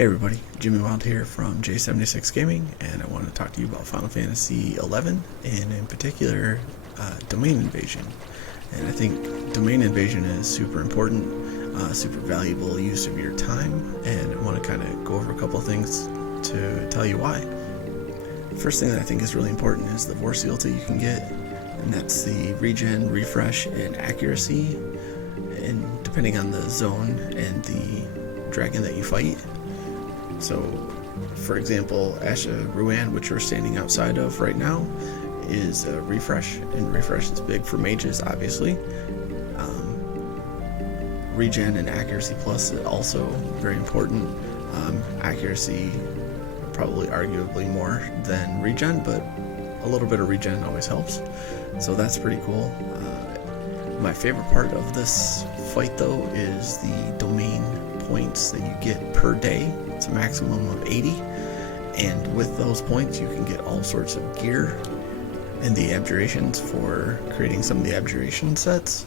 Hey everybody, Jimmy Wild here from J76 Gaming, and I want to talk to you about Final Fantasy XI, and in particular, domain invasion. And I think domain invasion is super important, super valuable use of your time, and I want to kind of go over a couple of things to tell you why. The first thing that I think is really important is the Vor Seal that you can get, and that's the regen, refresh, and accuracy, and depending on the zone and the dragon that you fight. So, for example, Asha Ruan, which we're standing outside of right now, is a refresh, and refresh is big for mages, obviously. Regen and accuracy plus is also very important. Accuracy probably arguably more than regen, but a little bit of regen always helps. So that's pretty cool. My favorite part of this fight, though, is the domain points that you get per day. It's a maximum of 80, and with those points you can get all sorts of gear and the abjurations for creating some of the abjuration sets,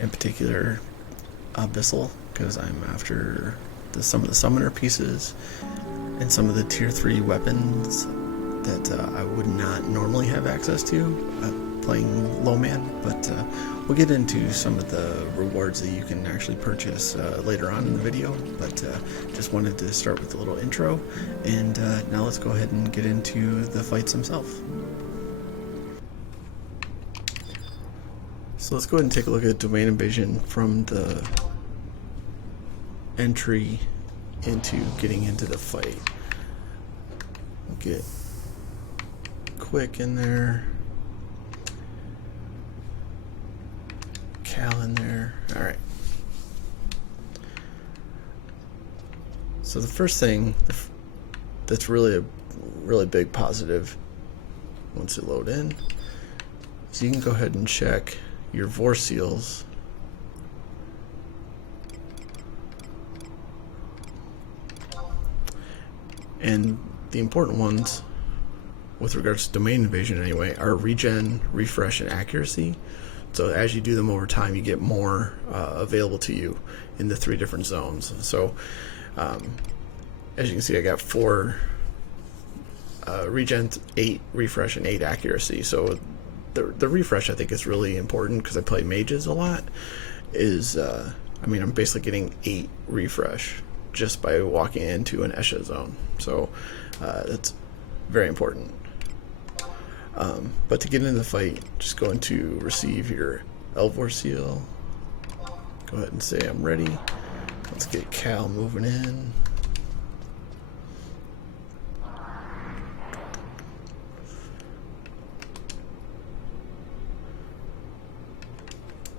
in particular Abyssal, because I'm after some of the summoner pieces and some of the tier 3 weapons that I would not normally have access to playing low man, but we'll get into some of the rewards that you can actually purchase later on in the video. But just wanted to start with a little intro, and now let's go ahead and get into the fights themselves. So let's go ahead and take a look at domain invasion from the entry into getting into the fight. Get quick in there. Cal in there. Alright. So the first thing that's really a big positive once you load in, so you can go ahead and check your Vor Seals. And the important ones, with regards to domain invasion anyway, are regen, refresh, and accuracy. So as you do them over time, you get more available to you in the 3 different zones. So as you can see, I got 4 regen, 8 refresh, and 8 accuracy. So the refresh, I think, is really important because I play mages a lot. I'm basically getting 8 refresh just by walking into an Esha zone. So that's very important. But to get into the fight, just go into receive your Vor Seal. Go ahead and say I'm ready. Let's get Cal moving in.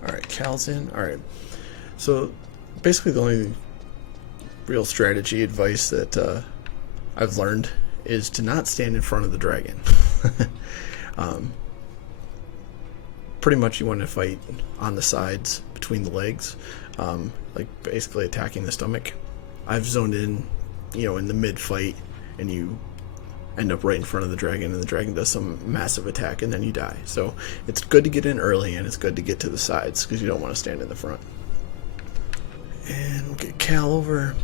Alright, Cal's in. Alright. So basically the only real strategy advice that I've learned is to not stand in front of the dragon. Pretty much you want to fight on the sides between the legs, like basically attacking the stomach. I've zoned in, in the mid fight, and you end up right in front of the dragon, and the dragon does some massive attack, and then you die. So it's good to get in early, and it's good to get to the sides because you don't want to stand in the front. And we'll get Cal over.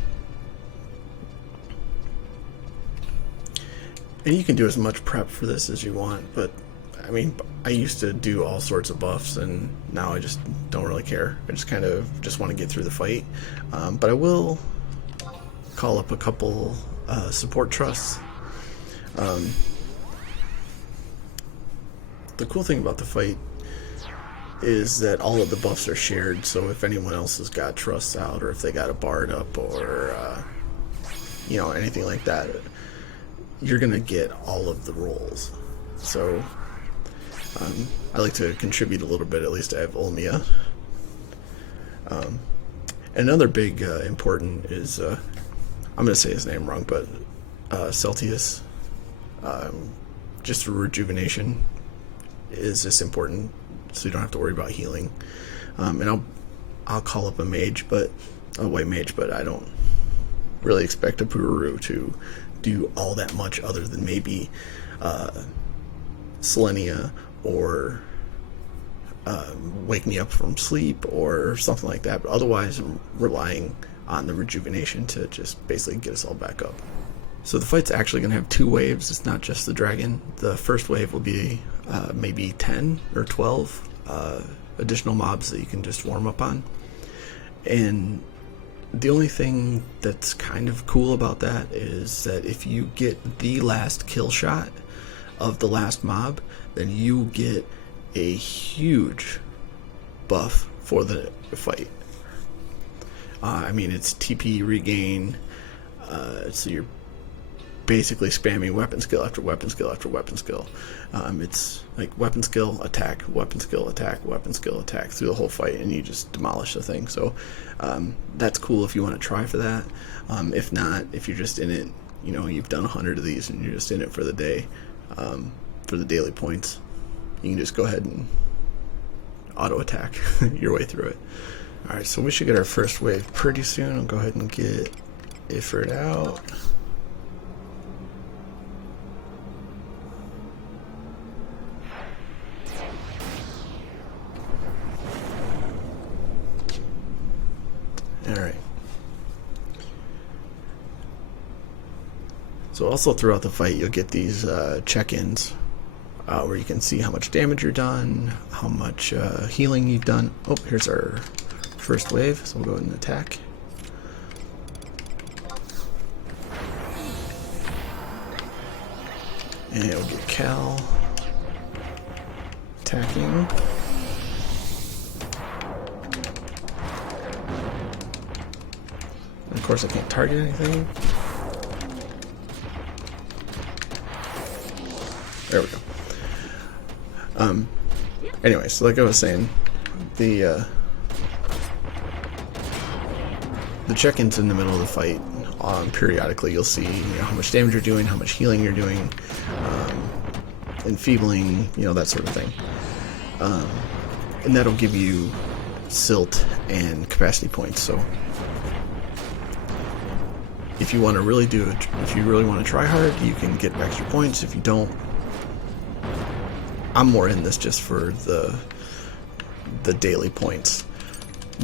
And you can do as much prep for this as you want, but I used to do all sorts of buffs, and now I just don't really care. I just want to get through the fight. But I will call up a couple support trusts. The cool thing about the fight is that all of the buffs are shared, so if anyone else has got trusts out, or if they got a bard up, or anything like that, you're gonna get all of the rolls. So I like to contribute a little bit. At least I have Olmia. Another big important is I'm gonna say his name wrong, but Celtius. Just rejuvenation is just important, so you don't have to worry about healing. And I'll call up a white mage, but I don't really expect a Pururu to do all that much other than maybe Selenia or wake me up from sleep or something like that. But otherwise, I'm relying on the rejuvenation to just basically get us all back up. So the fight's actually going to have 2 waves. It's not just the dragon. The first wave will be maybe 10 or 12 additional mobs that you can just warm up on. And the only thing that's kind of cool about that is that if you get the last kill shot of the last mob, then you get a huge buff for the fight. I mean, it's TP regain, so you're basically spamming weapon skill after weapon skill after weapon skill. It's like weapon skill, attack, weapon skill, attack, weapon skill, attack through the whole fight, and you just demolish the thing. So that's cool if you want to try for that. If not, if you're just in it, you know, you've done 100 of these and you're just in it for the day, for the daily points, you can just go ahead and auto attack your way through it. Alright, so we should get our first wave pretty soon. I'll go ahead and get Ifrit out. Alright. So also throughout the fight you'll get these check-ins where you can see how much damage you're done, how much healing you've done. Oh, here's our first wave, so we'll go ahead and attack. And we'll get Cal attacking. And of course I can't target anything. There we go. Anyway, so like I was saying, the check-ins in the middle of the fight, periodically you'll see, you know, how much damage you're doing, how much healing you're doing, enfeebling, you know, that sort of thing. And that'll give you silt and capacity points. So if you want to really do it, if you really want to try hard, you can get extra points. If you don't, I'm more in this just for the daily points,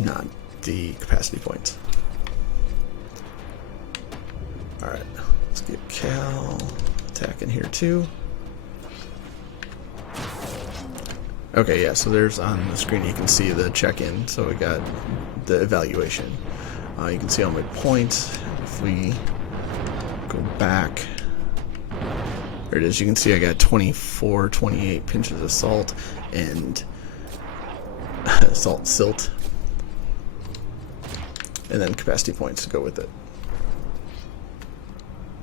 not the capacity points. Alright, let's get Cal attacking here too. Okay, yeah, so there's on the screen you can see the check-in, so we got the evaluation. You can see all my points. If we go back, there it is. You can see I got 24, 28 pinches of salt and silt, and then capacity points to go with it.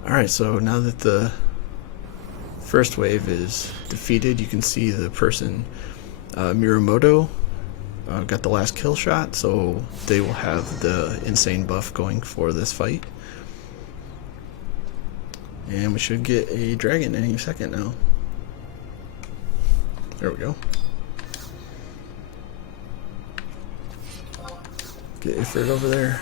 Alright, so now that the first wave is defeated, you can see the person, Mirumoto, got the last kill shot, so they will have the insane buff going for this fight. And we should get a dragon any second now. There we go. Get Ifrit over there.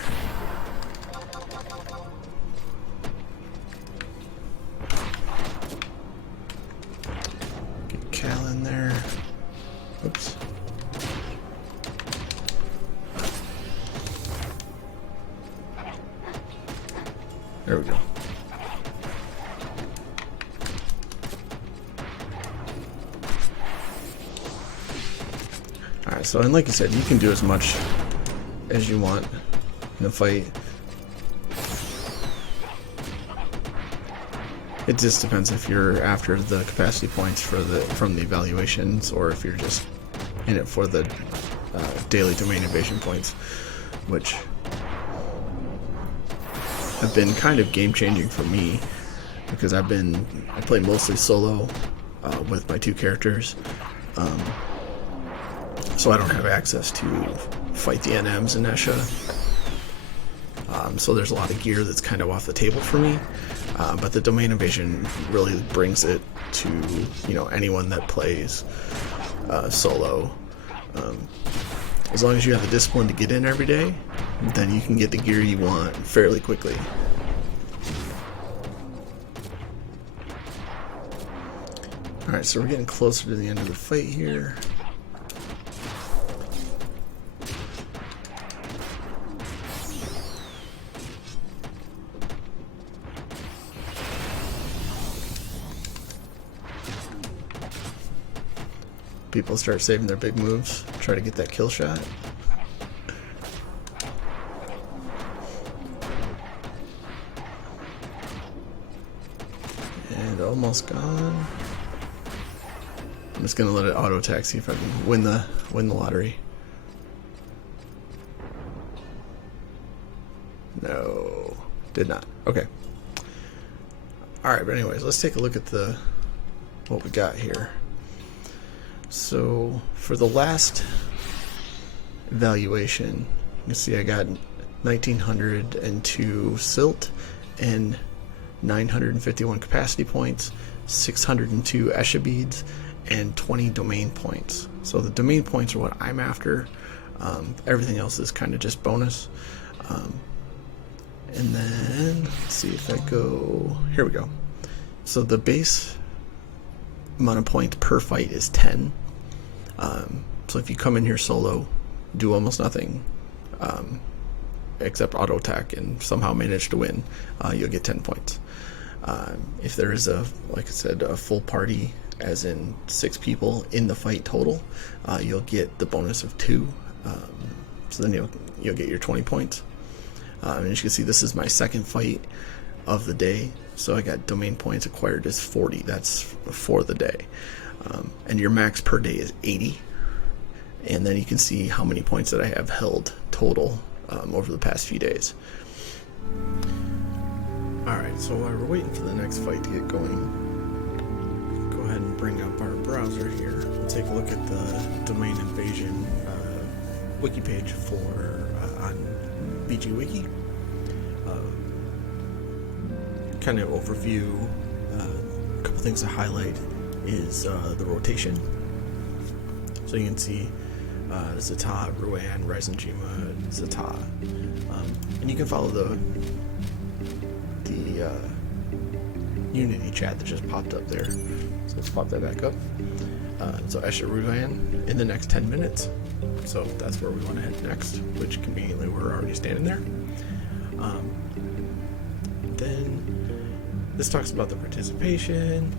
Get Cal in there. Oops. There we go. Alright, so and like you said, you can do as much as you want in the fight. It just depends if you're after the capacity points for from the evaluations, or if you're just in it for the daily domain invasion points, which have been kind of game changing for me because I play mostly solo with my 2 characters, so I don't have access to fight the NMs in Esha. So there's a lot of gear that's kind of off the table for me, but the domain invasion really brings it to, you know, anyone that plays solo. As long as you have the discipline to get in every day, then you can get the gear you want fairly quickly. Alright, so we're getting closer to the end of the fight here. People start saving their big moves, try to get that kill shot. And almost gone. I'm just gonna let it auto attack, see if I can win the lottery. No, did not. Okay. All right, but anyways, let's take a look at what we got here. So for the last evaluation, you can see I got 1902 silt and 951 capacity points, 602 Esha beads, and 20 domain points. So the domain points are what I'm after. Everything else is kind of just bonus. And then let's see if I go. Here we go. So the base amount of points per fight is 10. So if you come in here solo, do almost nothing, except auto attack, and somehow manage to win, you'll get 10 points. If there is like I said, a full party, as in 6 people in the fight total, you'll get the bonus of 2. So then you'll get your 20 points. And as you can see, this is my second fight of the day, so I got domain points acquired as 40. That's for the day. And your max per day is 80. And then you can see how many points that I have held total over the past few days. Alright, so while we're waiting for the next fight to get going, go ahead and bring up our browser here. We'll take a look at the domain invasion wiki page for on BG Wiki. Kind of overview, a couple things to highlight is the rotation. So you can see Zata, Ruan, Reisenjima, Zata. And you can follow the Unity chat that just popped up there. So let's pop that back up. So Esha Ruan in the next 10 minutes. So that's where we want to head next, which conveniently we're already standing there. Then this talks about the participation,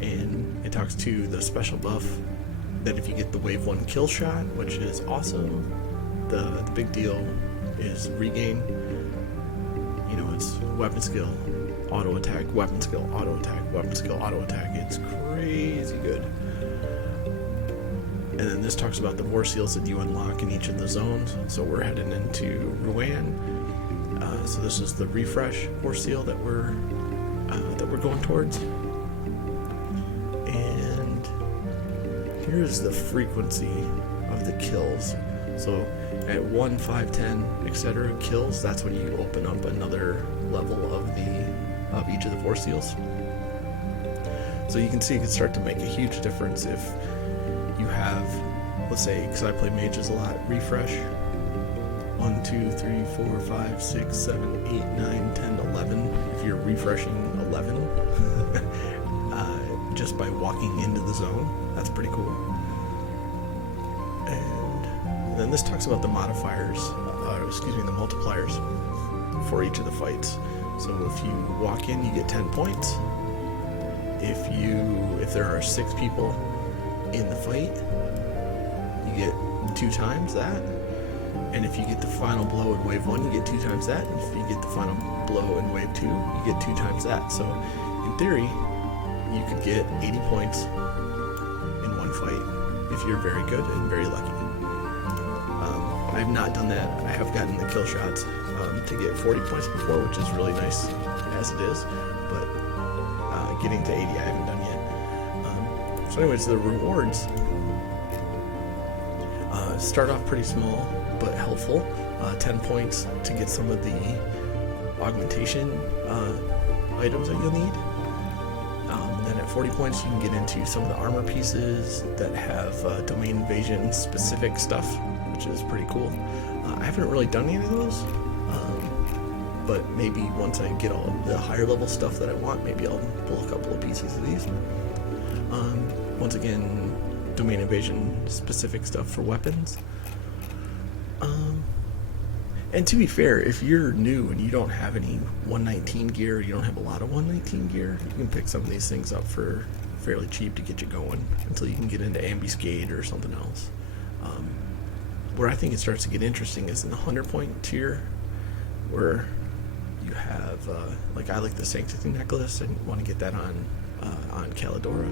and it talks to the special buff that if you get the wave 1 kill shot, which is awesome, the big deal is regain. You know, it's weapon skill, auto attack, weapon skill, auto attack, weapon skill, auto attack. It's crazy good. And then this talks about the war seals that you unlock in each of the zones. So we're heading into Ruan. So this is the refresh war seal that we're going towards. And here's the frequency of the kills. So at 1, 5, 10, etc. kills, that's when you open up another level of each of the war seals. So you can see it can start to make a huge difference if you have, let's say, because I play mages a lot, refresh 1, 2, 3, 4, 5, 6, 7, 8, 9, 10, 11. If you're refreshing 11 just by walking into the zone, that's pretty cool. And then this talks about the modifiers, the multipliers for each of the fights. So if you walk in, you get 10 points. If there are 6 people in the fight, you get 2 times that. And if you get the final blow in wave 1, you get 2 times that. And if you get the final blow in wave 2, you get 2 times that. So in theory, you could get 80 points in one fight if you're very good and very lucky. I have not done that. I have gotten the kill shots to get 40 points before, which is really nice as it is. But getting to 80, I haven't done yet. So anyways, the rewards start off pretty small but helpful. 10 points to get some of the augmentation items that you'll need. Then at 40 points you can get into some of the armor pieces that have domain invasion specific stuff, which is pretty cool. I haven't really done any of those, but maybe once I get all the higher level stuff that I want, maybe I'll pull a couple of pieces of these. Once again, domain invasion specific stuff for weapons. And to be fair, if you're new and you don't have any 119 gear, you don't have a lot of 119 gear, you can pick some of these things up for fairly cheap to get you going until you can get into ambuscade or something else. Where I think it starts to get interesting is in the 100-point tier, where you have like I like the Sanctity necklace and want to get that on Calidora,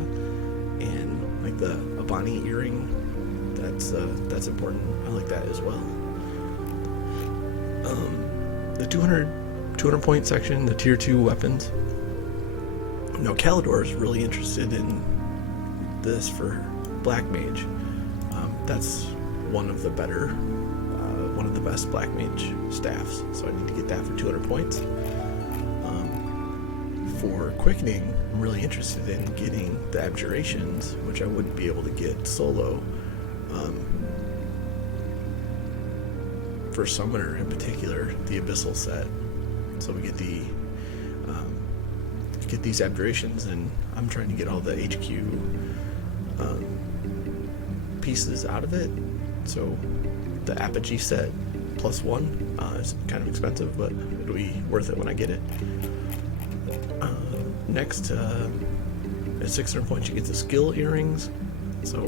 and like the Abani earring. That's important. I like that as well. The 200 point section, the tier 2 weapons. Now Calidor is really interested in this for Black Mage. That's one of the best Black Mage staffs, so I need to get that for 200 points. For Quickening, I'm really interested in getting the Abjurations, which I wouldn't be able to get solo. For Summoner in particular, the Abyssal set. So we get get these Abjurations, and I'm trying to get all the HQ pieces out of it. So the Apogee set +1 is kind of expensive, but it'll be worth it when I get it. Next, at 600 points, you get the Skill Earrings. So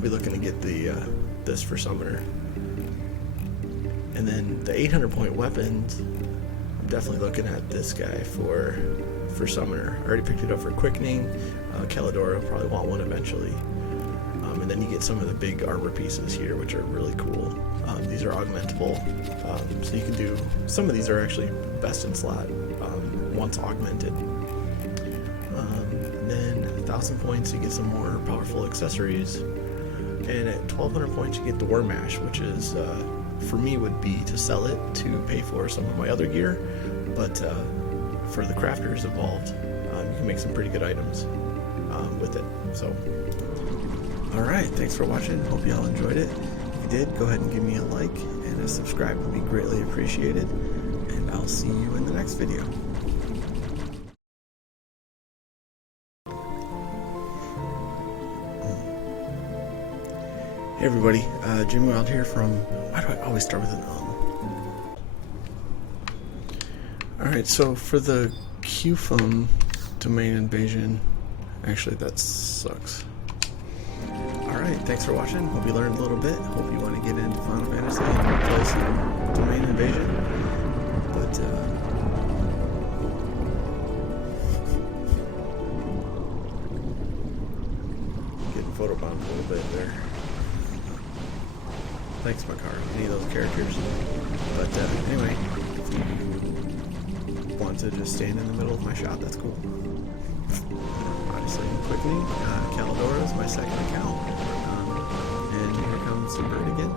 we're looking to get this for Summoner. And then the 800 point weapons, I'm definitely looking at this guy for Summoner. I already picked it up for Quickening. Calidora will probably want one eventually. And then you get some of the big armor pieces here, which are really cool. These are augmentable, so you can do, some of these are actually best in slot once augmented. And then 1,000 points you get some more powerful accessories, and at 1,200 points you get the War Mash, which is for me would be to sell it to pay for some of my other gear, but for the crafters involved, you can make some pretty good items with it. So alright, thanks for watching. Hope you all enjoyed it. If you did, go ahead and give me a like, and a subscribe would be greatly appreciated. And I'll see you in the next video. Hey everybody, Jimmy Wild here from... Why do I always start with an Alright, so for the QFUM domain invasion... Actually, that sucks. Alright, thanks for watching. Hope you learned a little bit. Hope you want to get into Final Fantasy and play some domain invasion. But, getting photobombed a little bit there. Thanks, Makar. Any of those characters. But, anyway, if you want to just stand in the middle of my shot, that's cool. Obviously, Quickening, Calidora is my second account. And here comes the bird again.